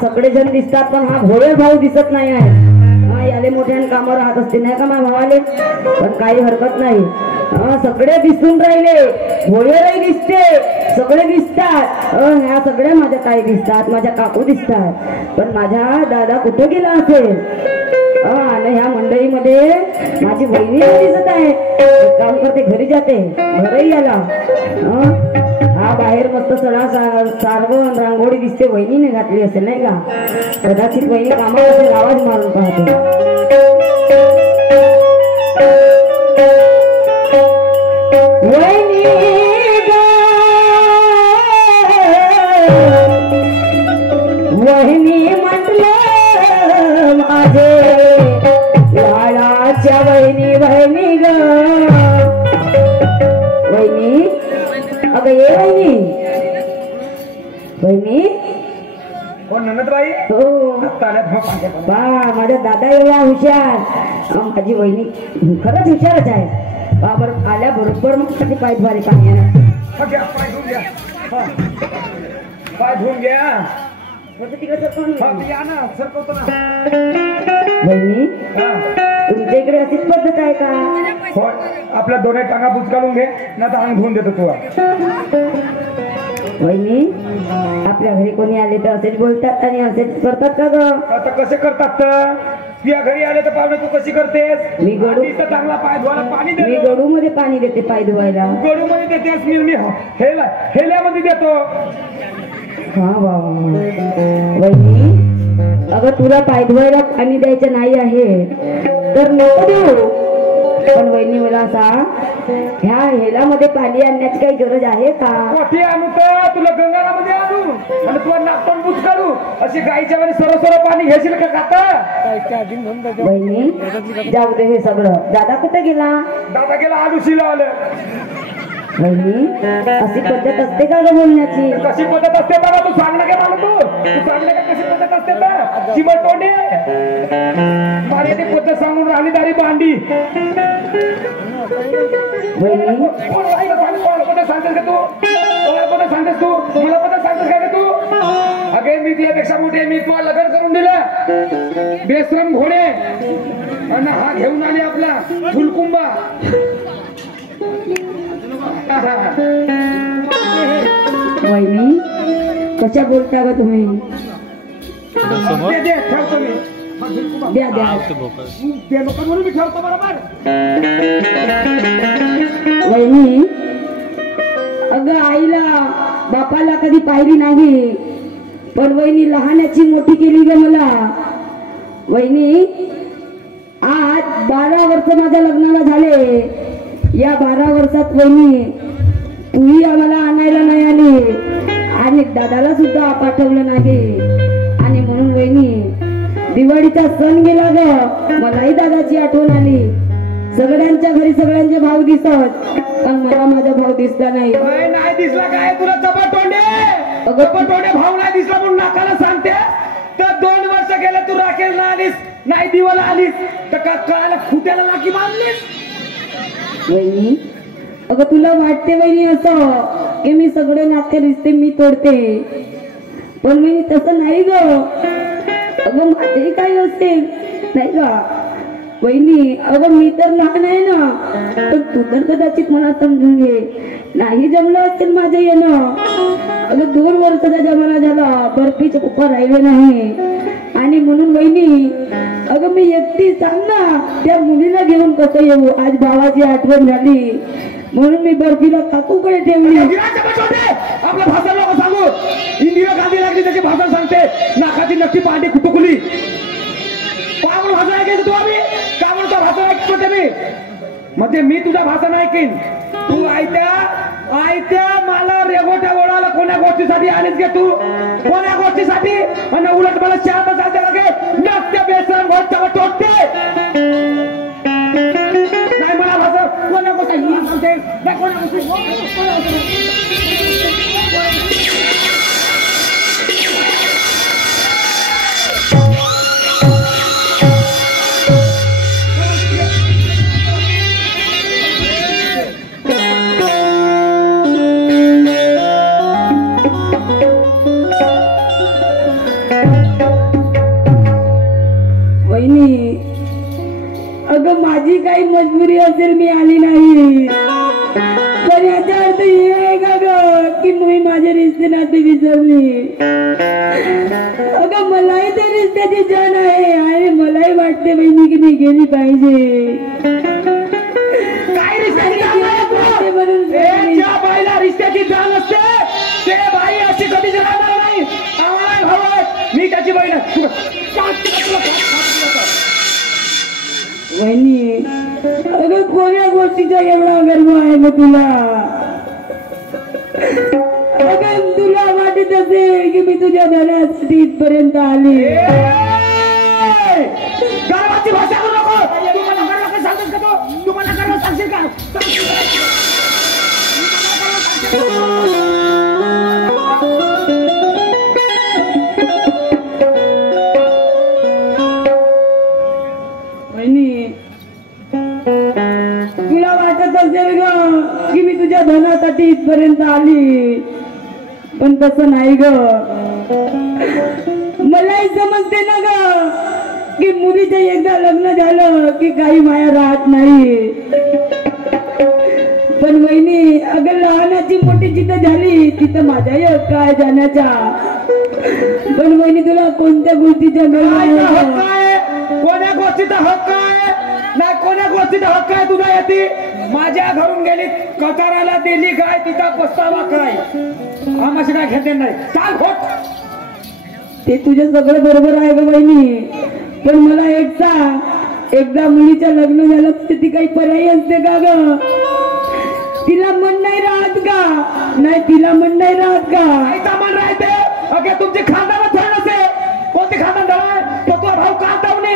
सगळे जण दिसतात पण हा भोळे भाऊ दिसत नाही आहे. याले मोठ्याने कामावर राहत असते नाही का माझ्या भावाले, पण काही हरकत नाही. सगळे दिसून राहिले, भोळेही दिसते, सगळे दिसतात. ह्या सगळ्या माझ्या ताई दिसतात, माझ्या काकू दिसतात, पण माझा दादा कुठे गेला असेल. आणि ह्या मंडळीमध्ये माझी बहिणी दिसत आहे. काम करते, घरी जाते, घरही आला. हा बाहेर मस्त सडा सारवण रांगोळी दिसते, वहिनीने घातली असेल नाही का. कदाचित वहिनी कामात असेल, आवाज मारून पाहते. वहिनी वहिनी म्हटलं माझे लाडाच्या वहिनी, वहिनी ग वहिनी. अगं ये वहिनी. वहिनी कोण नंदबाई? हो माझा दादा एवढा हुशार, माझी वहिनी खरंच हुशारच आहे. बरं आल्या बरोबर मग कधी पाय धुवाले पाणी पाय धुवून घ्या, पाय धुवून घ्या. तिकडे या ना, सरकवतो ना. वहिनी तुमच्या इकडे अशीच पद्धत आहे का? होय, आपल्या दोन्ही टांगा बुचकाळून घे ना, तर अंग धुवून देतो तुला. वहिनी आपल्या घरी कोणी आले तर असेच बोलतात आणि असेच करतात का ग? आता कसे करतात तर? तुझ्या घरी आले तर पाहुणे तू कशी करतेस? मी गडू चांगला पाय धुवायला पाणी देतो. मी गडू मध्ये पाणी देते पाय धुवायला. गडू मध्ये देतेस? मी हेल्यामध्ये देतो. हा बाबा वहिनी, अगं तुला पाय धुवायला पाणी द्यायचं नाही आहे तर नको देऊ, पण वहिनी मला सांग ह्या हेलामध्ये पाणी आणण्याची काही गरज आहे का? कोठी आणू तर तुला गंगारामध्ये आणू आणि तुला नागतोंड बुच काढू? अशी गाईच्या वेळी सरळ पाणी घेशील का खाता? वहिनी जाऊ दे हे सगळं. दादा कुठे गेला? दादा गेला आडुशीला आलं. वहिनी अशी पद्धत असते का ग बोलण्याची? कशी पद्धत असते बघा, तू सांगणं काय मला, तू सांगणं का कशी पद्धत असते तर? चिमट तोंडी माझी ती पद्धत सांगून राहिली दारी भांडी. वहिनी पद्धत सांगतेस का तू? पद्धत सांगतेस तू? मला पद्धत सांगतेस का तू? अगे मी तिच्यापेक्षा मोठे, मी तुला लग्न करून दिलं बेश्रम घोडे, आणि हा घेऊन आले आपला फुलकुंबा. वहिनी कशा बोलता ग तुम्ही? द्या द्या म्हणून मी ठेवतो बरोबर. वहिनी अगं आईला बापाला कधी पाहिली नाही, पण वहिनी लहानाची मोठी केली ग मला. वहिनी आज 12 वर्ष माझ्या लग्नाला झाले. या 12 वर्षात वहिनी तुम्ही आम्हाला आणायला नाही आली आणि दादाला सुद्धा पाठवलं नाही. आणि म्हणून वहिनी दिवाळीचा सण गेला ग, मलाही दादाची आठवण आली. सगळ्यांच्या घरी सगळ्यांचे भाऊ दिसत, पण मला माझा भाऊ दिसला नाही. नाही दिसला काय तुला? चपाटोंडे चपाटोंडे भाऊ नाही दिसला म्हणून नाकाला सांगते तर 2 वर्ष गेले तू राखेल ना आलीस, नाही दिवाला आलीस तर कळायला खुट्याला लाकी मारलीस. वहिनी अगं तुला वाटते वहिनी असं की मी सगळे नाते रिश्ते मी तोडते, पण मी तसं नाही ग. अगं माझेही काही असेल नाही का वहिनी? अगं मी तर लहान आहे ना, तर तू तर कदाचित मला समजून घे. नाही जमलं असेल माझं येणं. अगं 2 वर्षाचा जमाना झाला, बर्फीचे कुकर राहिले नाही. आणि म्हणून वहिनी अगं मी एकटी सांग ना त्या मुलीला घेऊन कसं येऊ? आज भावाची आठवण झाली म्हणून मी बर्फीला काकूकडे ठेवली. आपल्या भाषा लोक सांगू इंदिरा गांधी लागली त्याची भाषण सांगते नाकाची नक्की पांडी कुटुकुली का म्हणून भाषण ऐकायचं तू आम्ही का म्हणून तो भाषण ऐकतो ते मी म्हणजे मी तुझं भाषण ऐकीन तू आयत्या मला रेगोट्या ओळाला कोण्या गोष्टीसाठी आलीस गे तू कोण्या गोष्टीसाठी आणि उलट मला शांत सांगते लागे नसते बेसन घोटच्यावर टोटते नाही मला भाषण कोण्या गोष्टी नाही कोण्या गोष्टी अगं माझी काही मजबुरी असेल मी आली नाही पण याचा अर्थ हे आहे का ग की मी माझे रिश्ते नाते विसरली अगं मलाही त्या रिश्त्याची जाण आहे आणि मलाही वाटते बहिणी की मी गेली पाहिजे काय रिश्त्याची म्हणून ज्या बाईला रिश्त्याची जाण असते ते बाई अशी कधीच राहणार नाही आम्हाला भाऊ मी त्याची बहीण वहिनी अगं कोण्या गोष्टीचा एवढा गर्व आहे मग तुला अगं तुला वाटत असेल की मी तुझ्या घरासाठी इथपर्यंत आली गर्वाची भाषा करू नको तुम्हाला गर्व सांगतेस का तू तुम्हाला गर्व सांगशील का तुला वाटत असेल ग की मी तुझ्या धनासाठी इथपर्यंत आली पण तसं नाही ग मलाही समजते ना ग की मुलीचं एकदा लग्न झालं की काही माया राहत नाही पण वहिनी अगं लहानाची मोठी जिथं झाली तिथं माझाही हक्क आहे जाण्याचा पण वहिनी तुला कोणत्या गोष्टीचा गर्व आहे कोण्या गोष्टीचा हक्क आहे नाही कोण्या गोष्टीचा हक्क आहे तुला येते माझ्या घरून गेली कटाराला दिली गाय तिचा पस्तावा काय आम्हाला काय घेते नाही चाल होत ते तुझं सगळं बरोबर आहे ग बहिणी पण मला एक सांग एकदा मुलीचं लग्न झालं तर ती काही पर्यायी असते का ग तिला मन नाही राहत का नाही तिला मन नाही राहत का आईचा मन राहते अगे तुमची खानदार थळ नसे कोणती खानदार धळा तो भाऊ का धावणे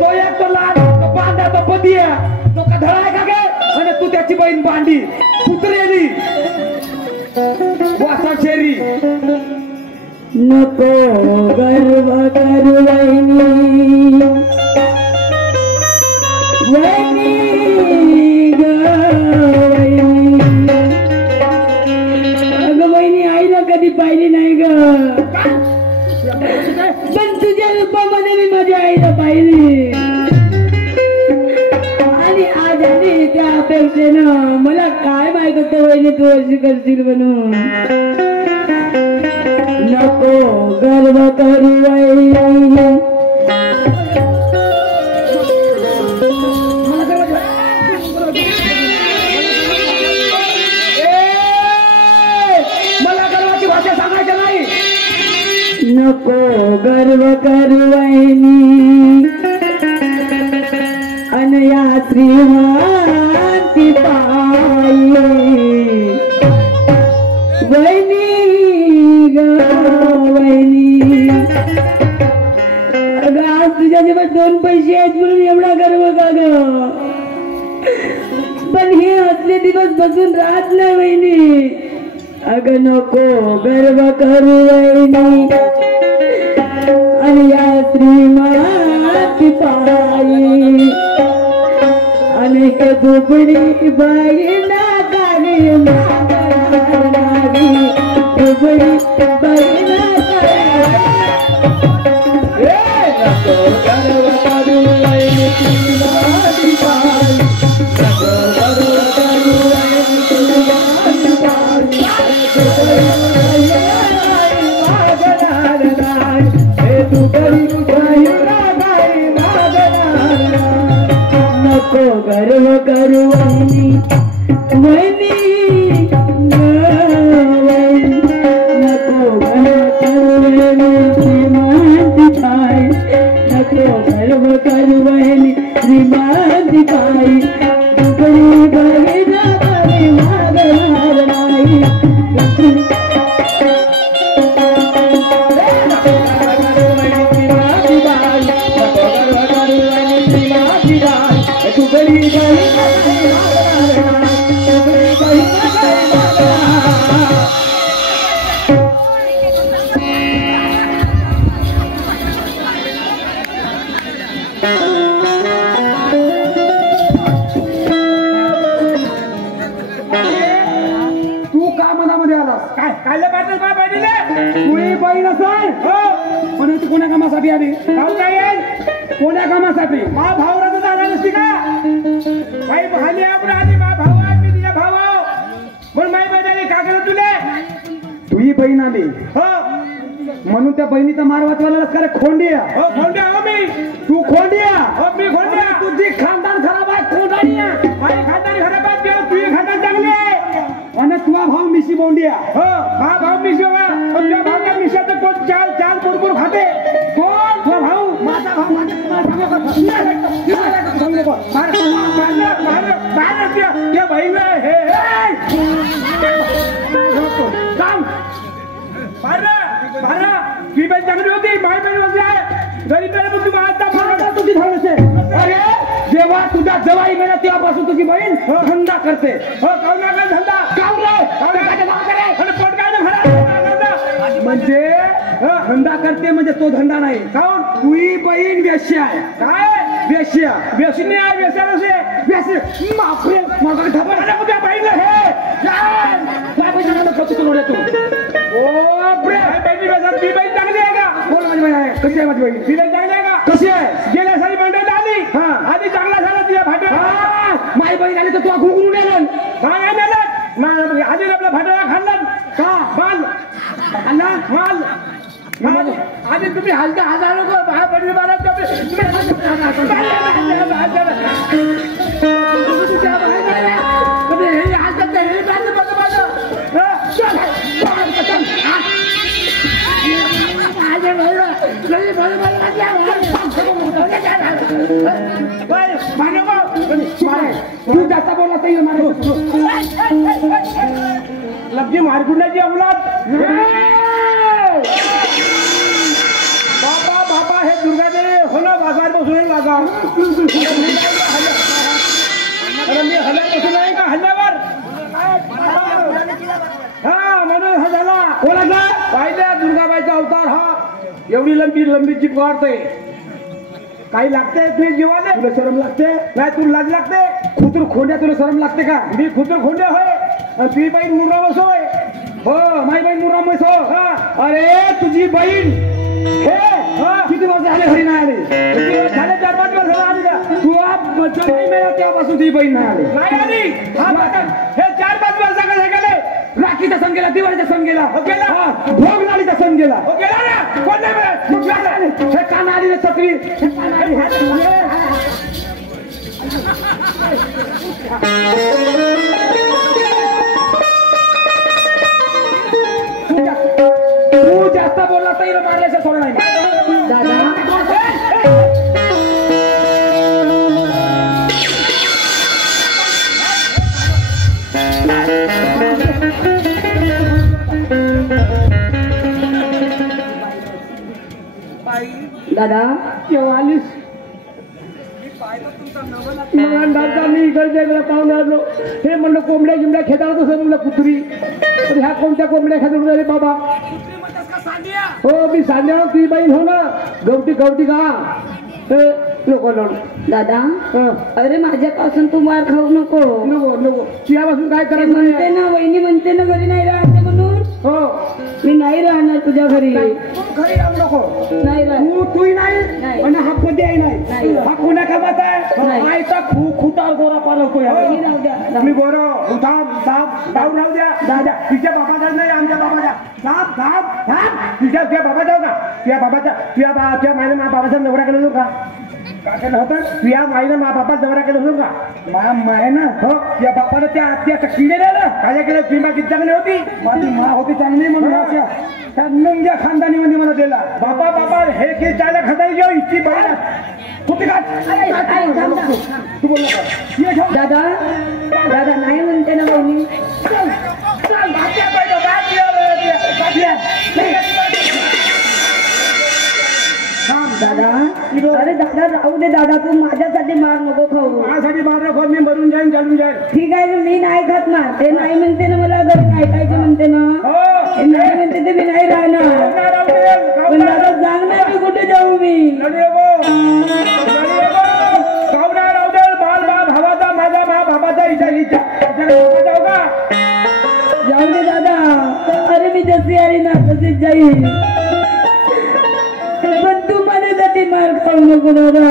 तो एक तो लहान बांधा तो पती तो का धळा आहे का गे आणि तू त्याची बहीण बांडी पुत्रेली वासा शेरी नको गर्व करू वहिनी ग अगं वहिनी आईला कधी पाहिली नाही ग पण तुझ्या रूपामध्ये मी माझ्या आईला पाहिली आणि आज आणि त्या अपेक्षेनं मला काय माहित होतं वहिनी तू अशी करशील म्हणून नको गर्व करू वहिनी नको गर्व करू वहिनी अनया श्रीमंती पायी वहिनी ग वहिनी अगं आज तुझ्या जेव्हा 2 पैसे आहेत म्हणून एवढा गर्व का ग पण हे असले दिवस बसून राहत नाही वहिनी अगं नको गर्व करू वहिनी आणि या श्रीमंती पायी अनेक दुबडी बाई ना गाडी दुबडी बाई ना नको गर्व करू वहिनी श्रीमंती पायी नको गर्व करू वहिनी श्रीमंती नको गर्व करू वहिनी वहिनी पाटील काय पाहिजे तुही बहीण असेल हो पण ती कोण्या कामासाठी आली भाऊ काय येईल कोण्या कामासाठी मा भाऊ रथ आला नसती का भाई भाली आपण आधी मा भाऊ आहे मी तिच्या भाऊ आहो पण माई बहिणी का करत तुले तुही बहीण आली हो म्हणून त्या बहिणीचा मार वाचवायला का रे खोंडिया हो खोंड्या हो मी तू खोंडिया हो मी खोंड्या तुझी खानदान खराब आहे खोंडानिया माझी खानदारी खराब आहे तेव्हा तुझी खानदान चांगली आहे आणि तुझा भाऊ मिशी बोंडिया हो हा भाऊ मिशी बा तुझ्या भाऊच्या मिशाचं कोण चाल चाल बुरबुर खाते कोण तुझा भाऊ माझा भाऊ माझ्या सांगू नको त्या बहिण हे सांग ती बाई चांगली होती माय बहीण होती आहे गरीब पण तू आता तुझी भाऊ असेल अरे जेव्हा तुझा जवाई मेला तेव्हापासून तुझी बहीण धंदा करते हो कावला धंदा म्हणजे धंदा करते म्हणजे तो धंदा नाही काऊन तुझी बहीण वेश्या आहे काय वेश्या व्यसनी आहे व्यसन असे वेश्या बापरे माझा धबड त्या बहिण हे तू ओ प्रे बहिणी व्यसन ती बहीण चांगली आहे का बोल माझी बहीण आहे कशी आहे माझी बहीण ती बहीण चांगली आहे का कशी आहे गेल्या साली मंडळात आली हा. आधी चांगला झाला तिच्या भाट्या माई बहीण आली तर तुला घुंगरून येणार काय नेलं आधी आपल्या भाट्याला खाल्लं का माल माल आधी तुम्ही हलका हजार लोक बाहेर पडले मला तू जास्त बोलला तर लब्जी मारकुंडाची अवलाद बाबा बाबा हे दुर्गादेवी हो ना बाजार बसून लागा मी हल्ल्यात बसून आहे का हल्ल्यावर हा म्हणून हा झाला कोणाचा पाहिजे दुर्गाबाईचा अवतार हा एवढी लंबी लंबी जीप वाढते काही लागते तुझ्या जीवाने तुला शरम लागते नाही तुला लाज लागते खुतूर खोंड्या तुला शरम लागते का मी खुत्र खोंडे होय आणि तुझी बाई मुर्रामस होय हो माई बहीण मुरामस हो हा अरे तुझी बहीण हे किती वर्ष झाले घरी नाही आली किती वर्ष झाले 4-5 वर्ष आली का तू जन्म मिळाला तेव्हापासून तुझी बहीण नाही आली नाही आली हा बघा हे 4-5 वर्ष कसे गेले राखीचा सण गेला दिवाळीचा सण गेला हो गेला. हा, भोगनाळीचा सण गेला हो गेला ना कोण नाही मिळत मग काय झालं? हे काना आली रे छत्री हे काना आली, तू जास्त बोलला तर मारल्याशिवाय सोडणार नाही दादा दादा केव्हा आलीस मी इकडे पाहून आलो हे म्हणलं कोंबड्या गिंबड्या खेळायला तसं म्हणलं कुत्री पण ह्या कोणत्या कोंबड्या खेळून राहिले बाबा हो मी सांगणार ती बाई हो ना गवटी गवटी का लोक दादा अरे माझ्यापासून तू मार खाऊ नको नको नको तुझ्यापासून काय ते करायचं म्हणते नाही ना वहिनी म्हणते ना घरी नाही राहायचं म्हणून हो मी नाही राहणार तुझ्या घरी घरी राहू नको नाही राहणार तूही नाही नाही. आणि हा पदी आहे नाही नाही. हा कोण्या कामाचा आहे नाही. आयचा खुटा गोरा पालवतो वहिनी राहू द्या मी गोरो उठाम साप जाऊन राहू द्या दादा तिच्या बाबाचा नाही आमच्या बाबाचा साप साप साप तुझ्या बाबा जाऊ का तुझ्या मायने मा बाबाचा नवरा केला का काय केलं होतं तुझ्या माईनं मा बाबा नवरा केलं होतं का माय ना हो त्या बापानं त्या आत्याचं किडे ना काय केलं तुझी मा किती चांगली होती माझी मा होती चांगली म्हणून अशा त्या नंग्या खानदानी मध्ये मला दिला बाबा हे की चायला खाताना जेव्हा इतकी बघा कुठे काय तू बोल दादा दादा नाही म्हणते ना वहिनी दादा अरे दादा राहू दे दादा तू माझ्यासाठी मार नको खाऊ माझ्यासाठी मारलं खोद मी मरून जाईन चालून जाईल ठीक आहे मी नाही खात ना ते नाही म्हणते ना मला घरी काय खायचं म्हणते ना ते नाही म्हणते ते मी नाही राहणार पण दादा सांग ना मी कुठे जाऊ मी भावाचा माझा भावाचा इच्छा जाऊ का जाऊ दे दादा अरे मी जशी तयारी ना तशीच जाईल पण तू माझ्यासाठी मार खाऊ नको दादा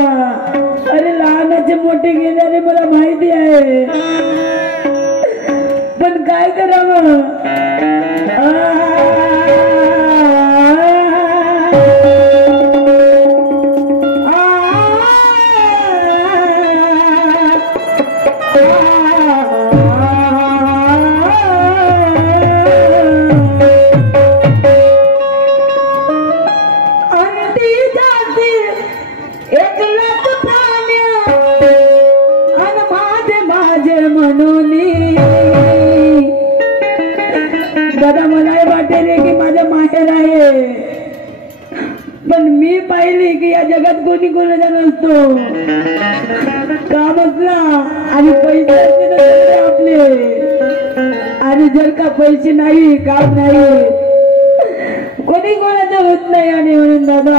अरे लहानाचे मोठे गेल्याने मला माहिती आहे पण काय करावं दादा मला वाटेल की माझ्या माहेर आहे पण मी पाहिली की या जगात कोणी कोणाचा नसतो काम असला आणि पैसे असले आपले आणि जर का पैसे नाही काम नाही कोणी कोणाचं होत नाही आणि म्हणून दादा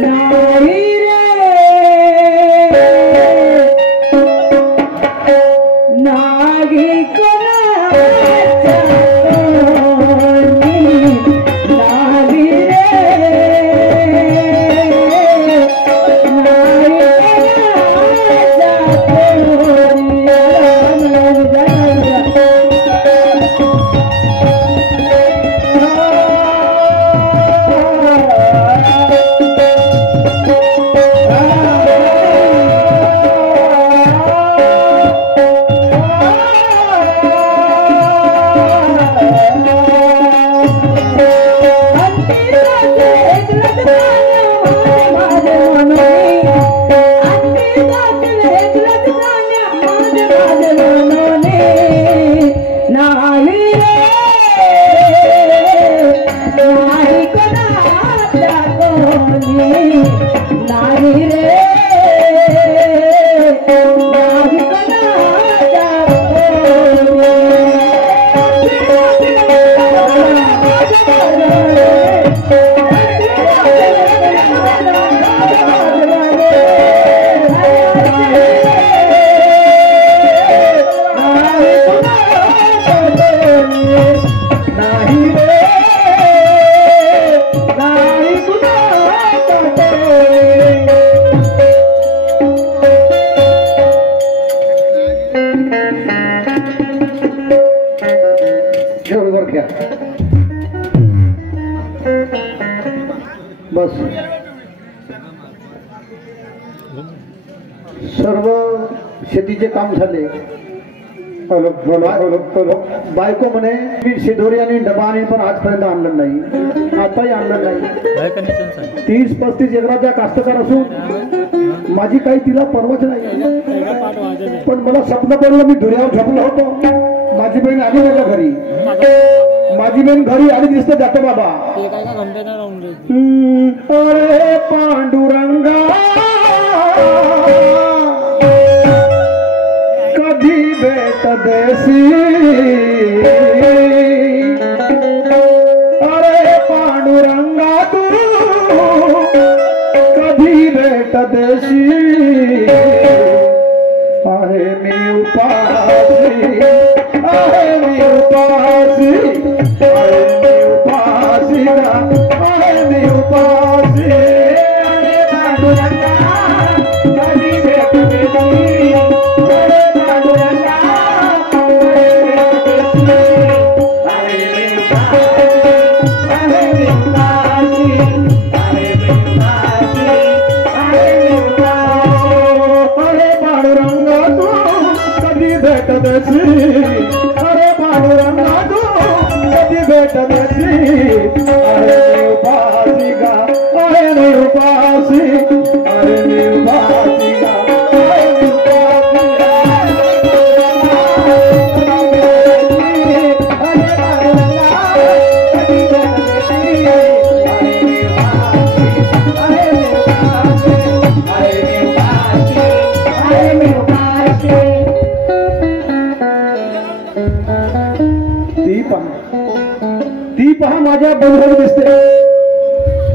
नाही नाही बस सर्व शेतीचे काम झाले बायको म्हणे मी शिदोरी आणि डबा आणि पण आजपर्यंत आणलं नाही आताही आणलं नाही 30-35 एकराच्या कास्तकार असून माझी काही तिला परवाच नाही पण मला स्वप्न पडलं मी धुऱ्यावर झोपलो होतो माझी बहीण आली माझ्या घरी माझी बहीण घरी आली दिसते जातो बाबा अरे पांडुरंगा कधी भेट देसी अरे पांडुरंगा तू कधी भेट देसी आहे मी उपासी आहे मी उपासी आहे मी उपासी आहे मी उपासी अरे पांडुरंगा कधी भेट देसी अरे पांडुरंगा आहे मी उपासी आहे मी उपासी आहे मी उपासी आहे मी उपासी अरे पांडुरंगा तू कधी भेट देसी अरे पांडुरंगा तू कधी भेट देसी अरे मी उपासी गा अरे मी उपासी अरे मी उपासी गा अरे मी उपासी ती पहा माझ्या बंधू दिसते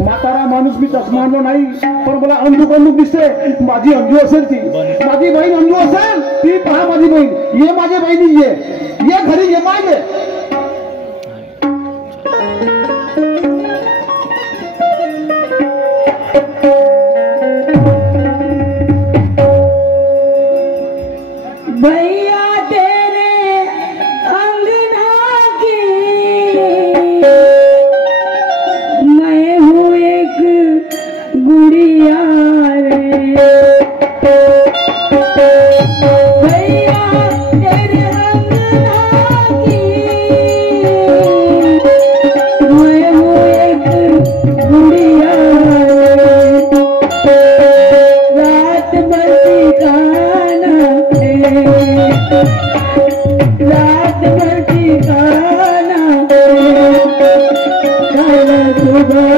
म्हातारा माणूस मी चष्मा आणलो नाही पण मला अंधू दिसते माझी अंजू असेल ती माझी बहीण अंजू असेल ती पहा माझी बहीण ये माझी बहिणी ये घरी ये मागे उभं